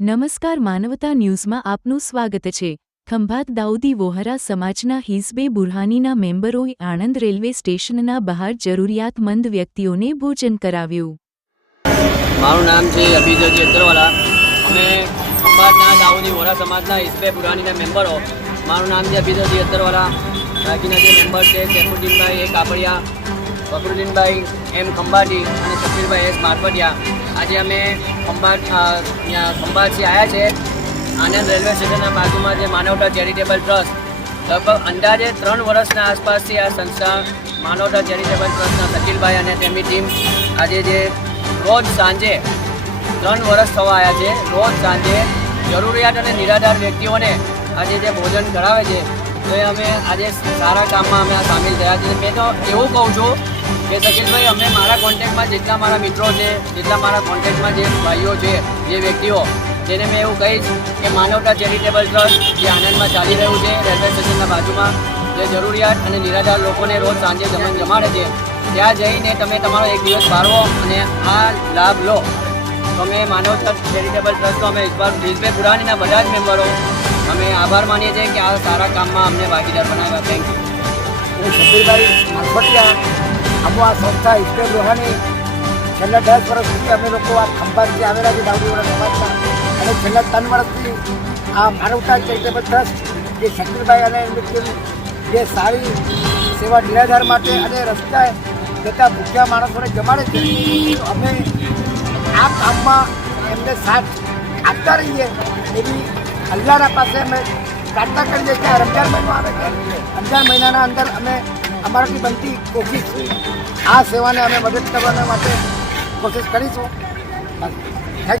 નમસ્કાર માનવતા ન્યૂઝમાં આપનું સ્વાગત છે. ખંભાત દાઉદી વોહરા સમાજના હિઝબે બુરહાનીના મેમ્બરોએ આણંદ રેલવે સ્ટેશનના બહાર જરૂરિયાતમંદ વ્યક્તિઓને ભોજન કરાવ્યું. મારું નામ છે અભિજય જેતરવાલા અમે ખંભાતના દાઉદી વોહરા સમાજના હિઝબે બુરહાનીના મેમ્બરો. મારું નામ છે અભિજય જેતરવાલા બાકીના જે મેમ્બર છે, સૈફુદ્દીનભાઈ કાપડિયા ફકરુદ્દીનભાઈ એમ ખંભાજી અને સફીરભાઈ એસ મારપટિયા આજે અમે ખંભાત ખંભાતથી આવ્યા છે. આનંદ રેલવે સ્ટેશનના બાજુમાં જે માનવતા ચેરિટેબલ ટ્રસ્ટ, લગભગ અંદાજે ત્રણ વર્ષના આસપાસથી આ સંસ્થા માનવતા ચેરિટેબલ ટ્રસ્ટના સચિલભાઈ અને તેમની ટીમ આજે જે રોજ સાંજે ત્રણ વર્ષ થવા આવ્યા છે. રોજ સાંજે જરૂરિયાત અને નિરાધાર વ્યક્તિઓને આજે જે ભોજન કરાવે છે, તો એ અમે આજે સારા કામમાં અમે સામેલ થયા છીએ મેં તો એવું કહું છું કે સકીલભાઈ અમે મારા કોન્ટેક્ટમાં જેટલા મારા મિત્રો છે, જેટલા મારા કોન્ટેક્ટમાં જે ભાઈઓ છે, જે વ્યક્તિઓ, તેને મેં એવું કહીશ કે માનવતા ચેરિટેબલ ટ્રસ્ટ જે આનંદમાં ચાલી રહ્યું છે રેલવે સ્ટેશનના બાજુમાં, જે જરૂરિયાત અને નિરાધાર લોકોને રોજ સાંજે જમણ જમાડે છે, ત્યાં જઈને તમે તમારો એક દિવસ ફાળવો અને આ લાભ લો. અમે માનવતા ચેરિટેબલ ટ્રસ્ટનો અમે ઇસ્બાર દિલભાઈ પુરાણીના બધા જ મેમ્બરો અમે આભાર માનીએ છીએ કે આ સારા કામમાં અમને ભાગીદાર બનાવ્યા. થેન્ક યુ હું શબીરભાઈ માલપટિયા અમુ આ સંસ્થા ઇસ્ટર લોહાની છેલ્લા દસ સુધી અમે લોકો આ ખંભાતથી આવેલા છે દાવડીવાળા સમાજમાં અને છેલ્લા ત્રણ વર્ષથી આ માનવતા ચેરિટેબલ ટ્રસ્ટ, જે શકીરભાઈ અને એમની ટીમ જે સારી સેવા નિરાધાર માટે અને રસ્તા જતા ભૂખ્યા માણસોને જમાડે છે અમે આ કામમાં એમને સાથ આપતા રહીએ એવી અલ્લાહના પાસે અમે પ્રાર્થના કરીએ કે રમજાન મહિનો આવે છે. રમજાન મહિનાના અંદર અમે અમારાથી બનતી કોશિશ. આ સેવાને અમે મદદ કરવા માટે કોશિશ કરીશું.